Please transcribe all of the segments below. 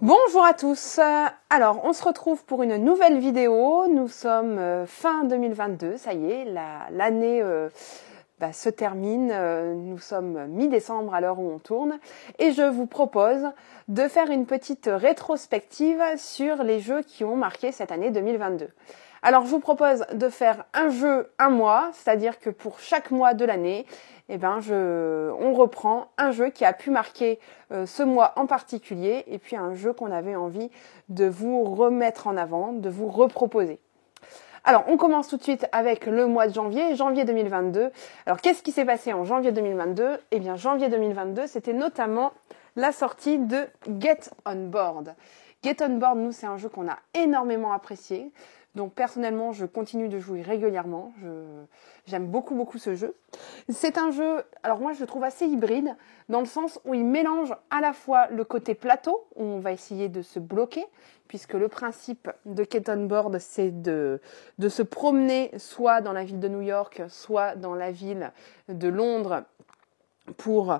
Bonjour à tous. Alors, on se retrouve pour une nouvelle vidéo. Nous sommes fin 2022, ça y est, l'année se termine. Nous sommes mi-décembre à l'heure où on tourne. Et je vous propose de faire une petite rétrospective sur les jeux qui ont marqué cette année 2022. Alors, je vous propose de faire un jeu un mois, c'est-à-dire que pour chaque mois de l'année, on reprend un jeu qui a pu marquer ce mois en particulier et puis un jeu qu'on avait envie de vous remettre en avant, de vous reproposer. Alors, on commence tout de suite avec le mois de janvier 2022. Alors, qu'est-ce qui s'est passé en janvier 2022 ? Eh bien, janvier 2022, c'était notamment la sortie de Get On Board. Get On Board, nous, c'est un jeu qu'on a énormément apprécié. Donc, personnellement, je continue de jouer régulièrement. J'aime beaucoup ce jeu. C'est un jeu, alors moi, je le trouve assez hybride, dans le sens où il mélange à la fois le côté plateau, où on va essayer de se bloquer, puisque le principe de Get On Board, c'est de se promener soit dans la ville de New York, soit dans la ville de Londres pour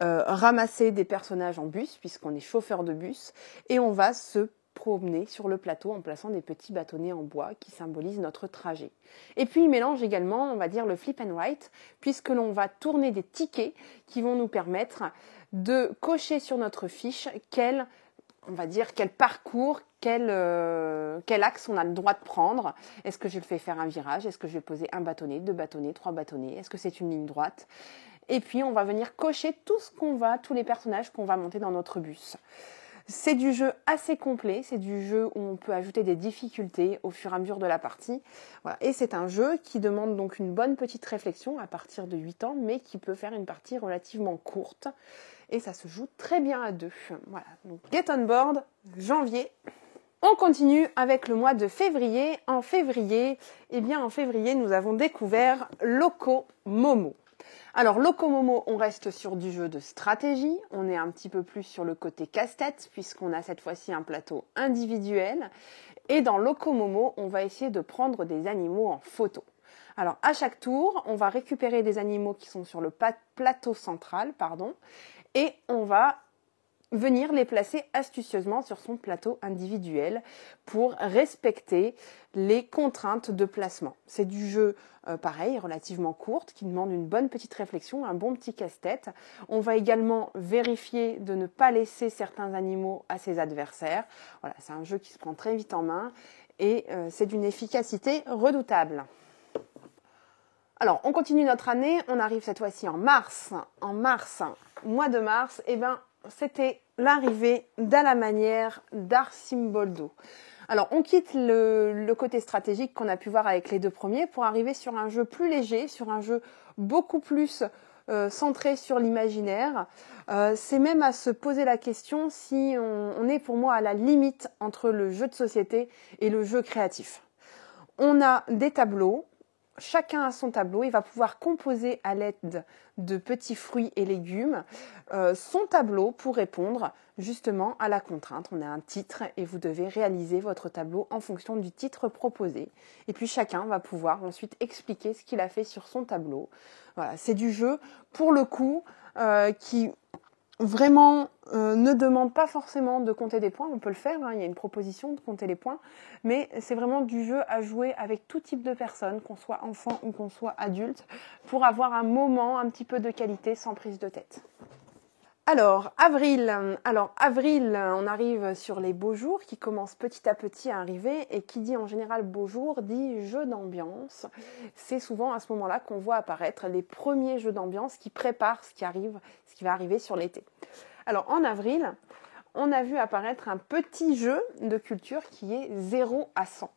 ramasser des personnages en bus, puisqu'on est chauffeur de bus, et on va se promener sur le plateau en plaçant des petits bâtonnets en bois qui symbolisent notre trajet. Et puis il mélange également, on va dire, le flip and write, puisque l'on va tourner des tickets qui vont nous permettre de cocher sur notre fiche quel parcours, quel axe on a le droit de prendre. Est-ce que je le fais faire un virage ? Est-ce que je vais poser un bâtonnet, 2 bâtonnets, 3 bâtonnets ? Est-ce que c'est une ligne droite ? Et puis on va venir cocher tous les personnages qu'on va monter dans notre bus. C'est du jeu assez complet, c'est du jeu où on peut ajouter des difficultés au fur et à mesure de la partie. Voilà. Et c'est un jeu qui demande donc une bonne petite réflexion à partir de 8 ans, mais qui peut faire une partie relativement courte. Et ça se joue très bien à deux. Voilà. Donc Get On Board, janvier. On continue avec le mois de février. En février, nous avons découvert Loco Momo. Alors, Loco Momo, on reste sur du jeu de stratégie. On est un petit peu plus sur le côté casse-tête, puisqu'on a cette fois-ci un plateau individuel. Et dans Loco Momo, on va essayer de prendre des animaux en photo. Alors, à chaque tour, on va récupérer des animaux qui sont sur le plateau central, et on va venir les placer astucieusement sur son plateau individuel pour respecter les contraintes de placement. C'est du jeu pareil, relativement courte, qui demande une bonne petite réflexion, un bon petit casse-tête. On va également vérifier de ne pas laisser certains animaux à ses adversaires. Voilà, c'est un jeu qui se prend très vite en main et c'est d'une efficacité redoutable. Alors, on continue notre année, on arrive cette fois-ci en mars. En mars, mois de mars, c'était l'arrivée d'À la manière d'Arcimboldo. Alors, on quitte le côté stratégique qu'on a pu voir avec les 2 premiers pour arriver sur un jeu plus léger, sur un jeu beaucoup plus centré sur l'imaginaire. C'est même à se poser la question si on est pour moi à la limite entre le jeu de société et le jeu créatif. On a des tableaux. Chacun a son tableau, il va pouvoir composer à l'aide de petits fruits et légumes son tableau pour répondre justement à la contrainte. On a un titre et vous devez réaliser votre tableau en fonction du titre proposé. Et puis chacun va pouvoir ensuite expliquer ce qu'il a fait sur son tableau. Voilà, c'est du jeu pour le coup qui vraiment ne demande pas forcément de compter des points, on peut le faire, il y a une proposition de compter les points, mais c'est vraiment du jeu à jouer avec tout type de personnes, qu'on soit enfant ou qu'on soit adulte, pour avoir un moment un petit peu de qualité sans prise de tête. Alors, avril, on arrive sur les beaux jours qui commencent petit à petit à arriver et qui dit en général beaux jours dit jeu d'ambiance. C'est souvent à ce moment-là qu'on voit apparaître les premiers jeux d'ambiance qui préparent ce qui va arriver sur l'été. Alors, en avril, on a vu apparaître un petit jeu de culture qui est 0 à 100.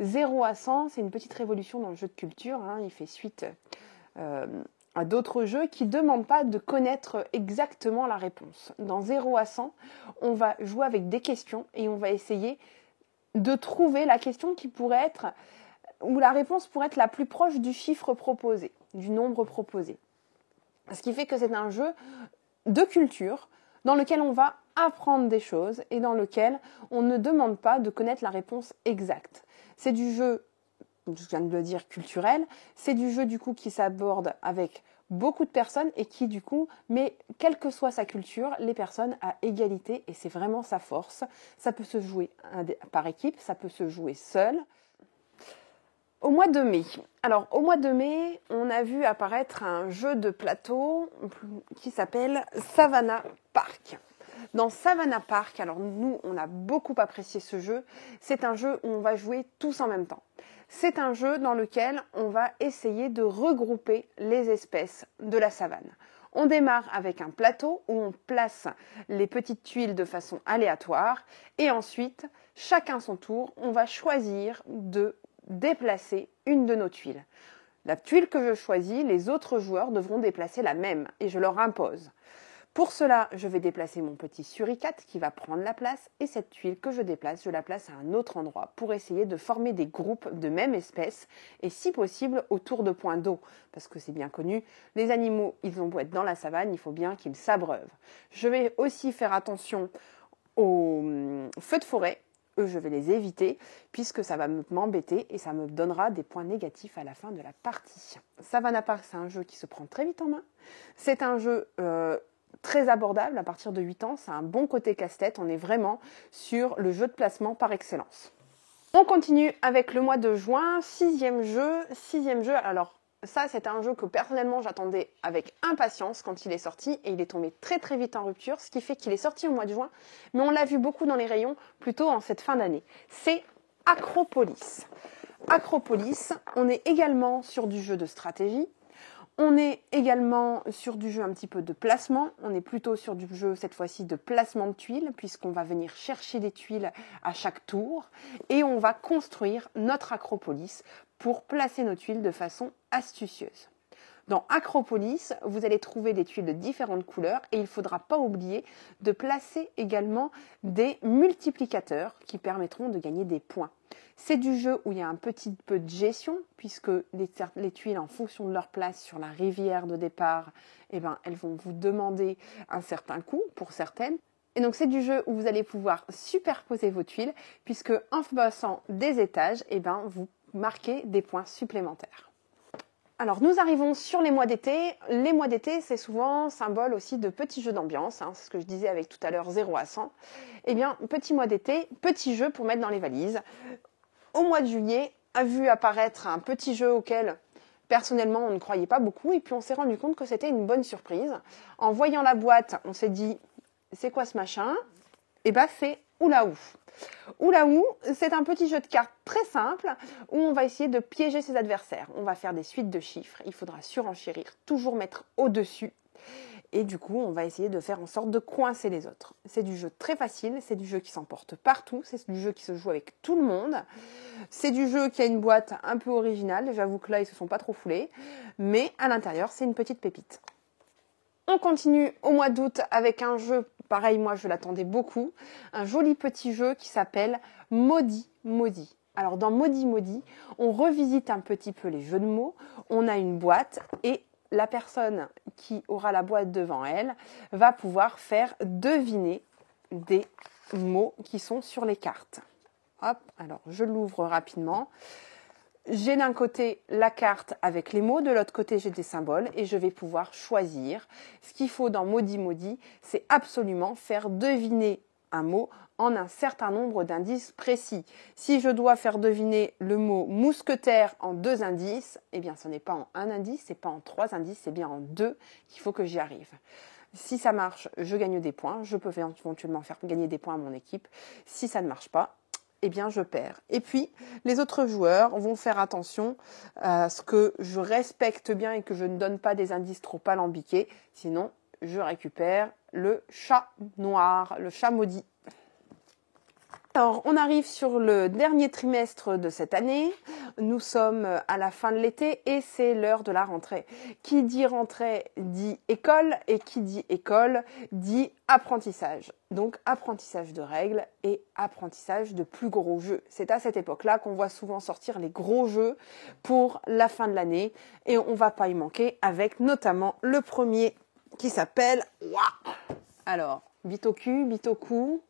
0 à 100, c'est une petite révolution dans le jeu de culture, il fait suite à d'autres jeux qui ne demandent pas de connaître exactement la réponse. Dans 0 à 100, on va jouer avec des questions et on va essayer de trouver la question qui pourrait être, ou la réponse pourrait être la plus proche du chiffre proposé, du nombre proposé. Ce qui fait que c'est un jeu de culture dans lequel on va apprendre des choses et dans lequel on ne demande pas de connaître la réponse exacte. C'est du jeu, je viens de le dire, culturel. C'est du jeu du coup qui s'aborde avec beaucoup de personnes et qui du coup met, quelle que soit sa culture, les personnes à égalité et c'est vraiment sa force. Ça peut se jouer par équipe, ça peut se jouer seul. Au mois de mai. Alors, au mois de mai, on a vu apparaître un jeu de plateau qui s'appelle Savannah Park. Dans Savannah Park, alors nous, on a beaucoup apprécié ce jeu. C'est un jeu où on va jouer tous en même temps. C'est un jeu dans lequel on va essayer de regrouper les espèces de la savane. On démarre avec un plateau où on place les petites tuiles de façon aléatoire et ensuite, chacun son tour, on va choisir de déplacer une de nos tuiles. La tuile que je choisis, les autres joueurs devront déplacer la même et je leur impose. Pour cela, je vais déplacer mon petit suricate qui va prendre la place et cette tuile que je la place à un autre endroit pour essayer de former des groupes de même espèce et si possible autour de points d'eau. Parce que c'est bien connu, les animaux, ils ont beau être dans la savane, il faut bien qu'ils s'abreuvent. Je vais aussi faire attention aux feux de forêt. Eux, je vais les éviter puisque ça va m'embêter et ça me donnera des points négatifs à la fin de la partie. Savannah Park, c'est un jeu qui se prend très vite en main. C'est un jeu très abordable à partir de 8 ans. C'est un bon côté casse-tête. On est vraiment sur le jeu de placement par excellence. On continue avec le mois de juin, sixième jeu. Alors, ça, c'est un jeu que personnellement, j'attendais avec impatience quand il est sorti et il est tombé très très vite en rupture, ce qui fait qu'il est sorti au mois de juin, mais on l'a vu beaucoup dans les rayons plutôt en cette fin d'année. C'est Acropolis. Acropolis, on est également sur du jeu de stratégie. On est également sur du jeu un petit peu de placement. On est plutôt sur du jeu cette fois-ci de placement de tuiles puisqu'on va venir chercher des tuiles à chaque tour et on va construire notre Acropolis pour placer nos tuiles de façon astucieuse. Dans Acropolis, vous allez trouver des tuiles de différentes couleurs et il ne faudra pas oublier de placer également des multiplicateurs qui permettront de gagner des points. C'est du jeu où il y a un petit peu de gestion puisque les tuiles, en fonction de leur place sur la rivière de départ, elles vont vous demander un certain coût pour certaines. Et donc c'est du jeu où vous allez pouvoir superposer vos tuiles puisque en passant des étages, vous marquez des points supplémentaires. Alors nous arrivons sur les mois d'été. Les mois d'été, c'est souvent symbole aussi de petits jeux d'ambiance. C'est ce que je disais avec tout à l'heure 0 à 100. Petit mois d'été, petit jeu pour mettre dans les valises. Au mois de juillet, a vu apparaître un petit jeu auquel personnellement on ne croyait pas beaucoup et puis on s'est rendu compte que c'était une bonne surprise. En voyant la boîte, on s'est dit c'est quoi ce machin ? C'est Oula Ou. Oula Ou, c'est un petit jeu de cartes très simple où on va essayer de piéger ses adversaires. On va faire des suites de chiffres, il faudra surenchérir, toujours mettre au-dessus. Et du coup, on va essayer de faire en sorte de coincer les autres. C'est du jeu très facile, c'est du jeu qui s'emporte partout, c'est du jeu qui se joue avec tout le monde. C'est du jeu qui a une boîte un peu originale, j'avoue que là, ils se sont pas trop foulés. Mais à l'intérieur, c'est une petite pépite. On continue au mois d'août avec un jeu, pareil, moi je l'attendais beaucoup, un joli petit jeu qui s'appelle Maudit Maudit. Alors dans Maudit Maudit, on revisite un petit peu les jeux de mots, on a une boîte et la personne qui aura la boîte devant elle va pouvoir faire deviner des mots qui sont sur les cartes. Hop, alors je l'ouvre rapidement. J'ai d'un côté la carte avec les mots, de l'autre côté j'ai des symboles et je vais pouvoir choisir. Ce qu'il faut dans Maudit Maudit, c'est absolument faire deviner un mot en un certain nombre d'indices précis. Si je dois faire deviner le mot mousquetaire en 2 indices, ce n'est pas en 1 indice, c'est pas en 3 indices, c'est bien en 2 qu'il faut que j'y arrive. Si ça marche, je gagne des points. Je peux éventuellement faire gagner des points à mon équipe. Si ça ne marche pas, je perds. Et puis, les autres joueurs vont faire attention à ce que je respecte bien et que je ne donne pas des indices trop alambiqués. Sinon, je récupère le chat noir, le chat maudit. Alors, on arrive sur le dernier trimestre de cette année. Nous sommes à la fin de l'été et c'est l'heure de la rentrée. Qui dit rentrée dit école et qui dit école dit apprentissage. Donc, apprentissage de règles et apprentissage de plus gros jeux. C'est à cette époque-là qu'on voit souvent sortir les gros jeux pour la fin de l'année et on ne va pas y manquer avec notamment le premier qui s'appelle Ouah. Alors, Bitoku, Bitoku.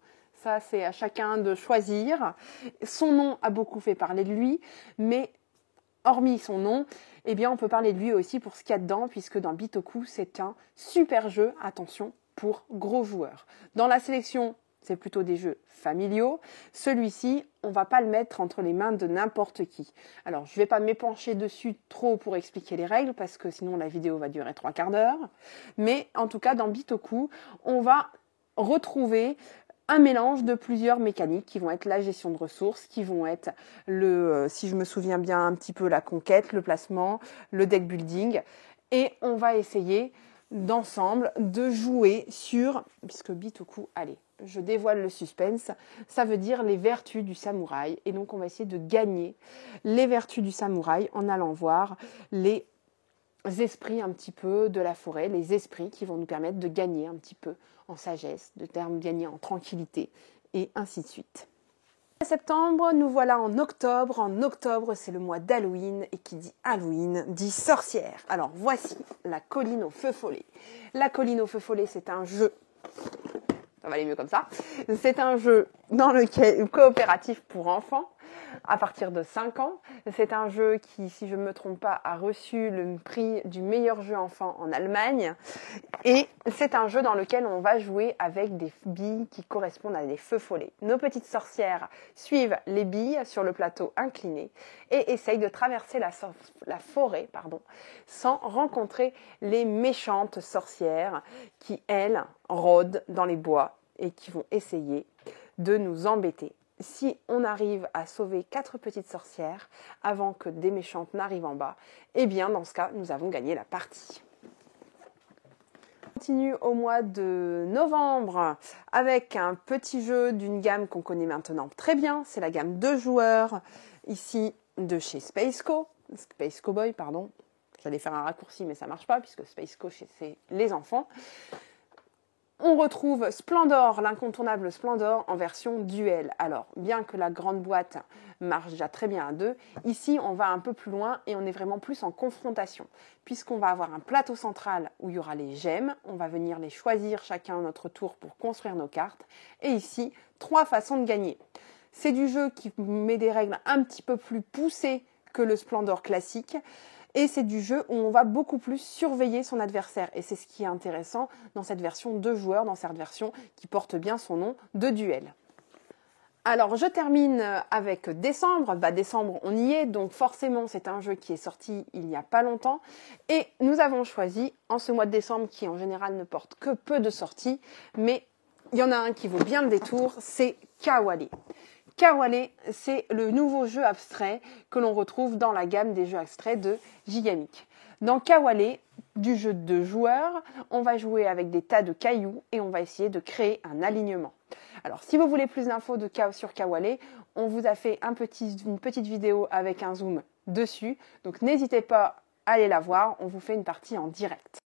Ça, c'est à chacun de choisir. Son nom a beaucoup fait parler de lui, mais hormis son nom, eh bien on peut parler de lui aussi pour ce qu'il y a dedans, puisque dans Bitoku, c'est un super jeu, attention, pour gros joueurs. Dans la sélection, c'est plutôt des jeux familiaux. Celui-ci, on ne va pas le mettre entre les mains de n'importe qui. Alors, je ne vais pas m'épancher dessus trop pour expliquer les règles, parce que sinon la vidéo va durer 3/4 d'heure. Mais en tout cas, dans Bitoku, on va retrouver un mélange de plusieurs mécaniques qui vont être la gestion de ressources, qui vont être si je me souviens bien un petit peu, la conquête, le placement, le deck building. Et on va essayer d'ensemble de jouer sur, puisque Bitoku, allez, je dévoile le suspense, ça veut dire les vertus du samouraï. Et donc on va essayer de gagner les vertus du samouraï en allant voir les esprits un petit peu de la forêt, les esprits qui vont nous permettre de gagner un petit peu en sagesse, de gagner en tranquillité, et ainsi de suite. Septembre, nous voilà en octobre. En octobre, c'est le mois d'Halloween, et qui dit Halloween dit sorcière. Alors voici la colline au feu follet. La colline au feu follet, c'est un jeu, ça va aller mieux comme ça, c'est un jeu coopératif pour enfants à partir de 5 ans. C'est un jeu qui, si je ne me trompe pas, a reçu le prix du meilleur jeu enfant en Allemagne. Et c'est un jeu dans lequel on va jouer avec des billes qui correspondent à des feux follets. Nos petites sorcières suivent les billes sur le plateau incliné et essayent de traverser la forêt, sans rencontrer les méchantes sorcières qui, elles, rôdent dans les bois et qui vont essayer de nous embêter. Si on arrive à sauver 4 petites sorcières avant que des méchantes n'arrivent en bas, eh bien dans ce cas, nous avons gagné la partie. On continue au mois de novembre avec un petit jeu d'une gamme qu'on connaît maintenant très bien. C'est la gamme 2 joueurs, ici de chez Space Cowboy, pardon. J'allais faire un raccourci, mais ça ne marche pas puisque Space Co, c'est les enfants. On retrouve Splendor, l'incontournable Splendor en version duel. Alors, bien que la grande boîte marche déjà très bien à 2, ici on va un peu plus loin et on est vraiment plus en confrontation, puisqu'on va avoir un plateau central où il y aura les gemmes, on va venir les choisir chacun à notre tour pour construire nos cartes, et ici, 3 façons de gagner. C'est du jeu qui met des règles un petit peu plus poussées que le Splendor classique, et c'est du jeu où on va beaucoup plus surveiller son adversaire. Et c'est ce qui est intéressant dans cette version 2 joueurs, dans cette version qui porte bien son nom de duel. Alors, je termine avec décembre. Décembre, on y est, donc forcément, c'est un jeu qui est sorti il n'y a pas longtemps. Et nous avons choisi, en ce mois de décembre, qui en général ne porte que peu de sorties, mais il y en a un qui vaut bien le détour, c'est Kawale. Kawale, c'est le nouveau jeu abstrait que l'on retrouve dans la gamme des jeux abstraits de Gigamic. Dans Kawale, du jeu de 2 joueurs, on va jouer avec des tas de cailloux et on va essayer de créer un alignement. Alors, si vous voulez plus d'infos sur Kawale, on vous a fait une petite vidéo avec un zoom dessus. Donc, n'hésitez pas à aller la voir, on vous fait une partie en direct.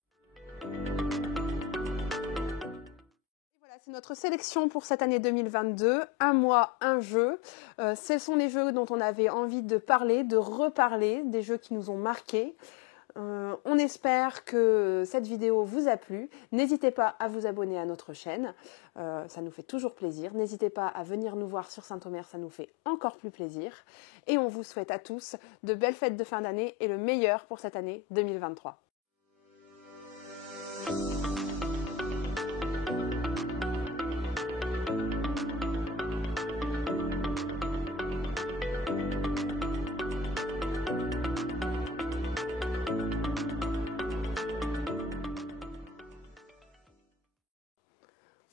C'est notre sélection pour cette année 2022, un mois, un jeu. Ce sont les jeux dont on avait envie de parler, de reparler, des jeux qui nous ont marqués. On espère que cette vidéo vous a plu. N'hésitez pas à vous abonner à notre chaîne, ça nous fait toujours plaisir. N'hésitez pas à venir nous voir sur Saint-Omer, ça nous fait encore plus plaisir. Et on vous souhaite à tous de belles fêtes de fin d'année et le meilleur pour cette année 2023.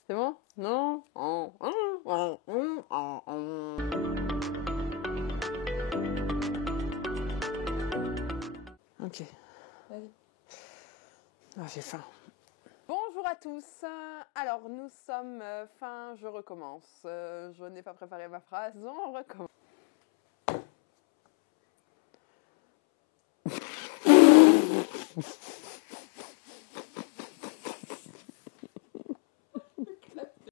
C'est bon? Non? Ok. Vas-y. Ah, j'ai faim. Bonjour à tous. Alors, nous sommes fin, je recommence. Je n'ai pas préparé ma phrase, on recommence.